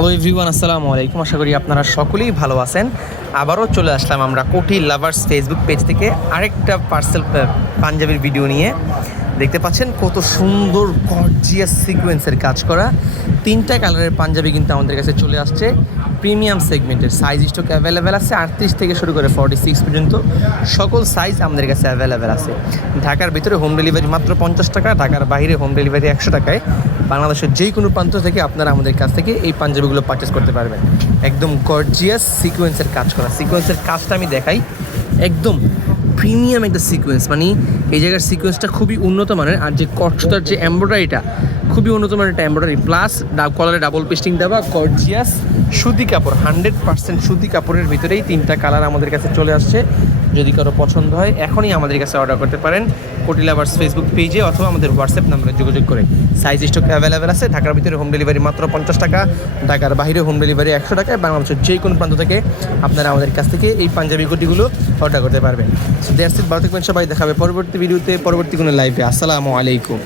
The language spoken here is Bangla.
হ্যালো এভরিওয়ান, আসসালামু আলাইকুম। আশা করি আপনারা সকলেই ভালো আছেন। আবারও চলে আসলাম আমরা কোটি লাভার্স ফেসবুক পেজ থেকে আরেকটা পার্সেল পাঞ্জাবির ভিডিও নিয়ে। দেখতে পাচ্ছেন কত সুন্দর গর্জিয়াস সিকোয়েন্সের কাজ করা তিনটা কালারের পাঞ্জাবি কিন্তু আমাদের কাছে চলে আসছে। প্রিমিয়াম সেগমেন্টের সাইজ স্টক অ্যাভেলেবেল আছে 38 থেকে শুরু করে 46 পর্যন্ত সকল সাইজ আমাদের কাছে অ্যাভেলেবেল আছে। ঢাকার ভিতরে হোম ডেলিভারি মাত্র 50 টাকা, ঢাকার বাইরে হোম ডেলিভারি 100 টাকায়। বাংলাদেশের যে কোনো প্রান্ত থেকে আপনারা আমাদের কাছ থেকে এই পাঞ্জাবিগুলো পারচেস করতে পারবেন। একদম গর্জিয়াস সিকোয়েন্সের কাজ করা, সিকোয়েন্সের কাজটা আমি দেখাই, একদম প্রিমিয়াম একটা সিকোয়েন্স, মানে এই জায়গার সিকোয়েন্সটা খুবই উন্নত মানের। আর যে কটসুতার যে এমব্রয়ডারিটা খুবই উন্নত মানের একটা এমব্রয়ডারি, প্লাস কলারে ডাবল পেস্টিং দেওয়া গর্জিয়াস সুতি কাপড়, 100% সুতি কাপড়ের ভিতরেই তিনটা কালার আমাদের কাছে চলে আসছে। যদি কারো পছন্দ হয় এখনই আমাদের কাছে অর্ডার করতে পারেন কোটি লাভার্স ফেসবুক পেজে অথবা আমাদের হোয়াটসঅ্যাপ নাম্বারে যোগাযোগ করে। সাইজ স্টক অ্যাভেলেবেল আছে। ঢাকার ভিতরে হোম ডেলিভারি মাত্র 50 টাকা, ঢাকার বাইরে হোম ডেলিভারি 100 টাকায়। বাংলাদেশের যে কোনো প্রান্ত থেকে আপনারা আমাদের কাছ থেকে এই পাঞ্জাবি কোটিগুলো অর্ডার করতে পারবেন। সো দ্যাটস ইট, ভালো থাকবেন সবাই, দেখাবে পরবর্তী ভিডিওতে, পরবর্তী কোনো লাইভে। আসসালামু আলাইকুম।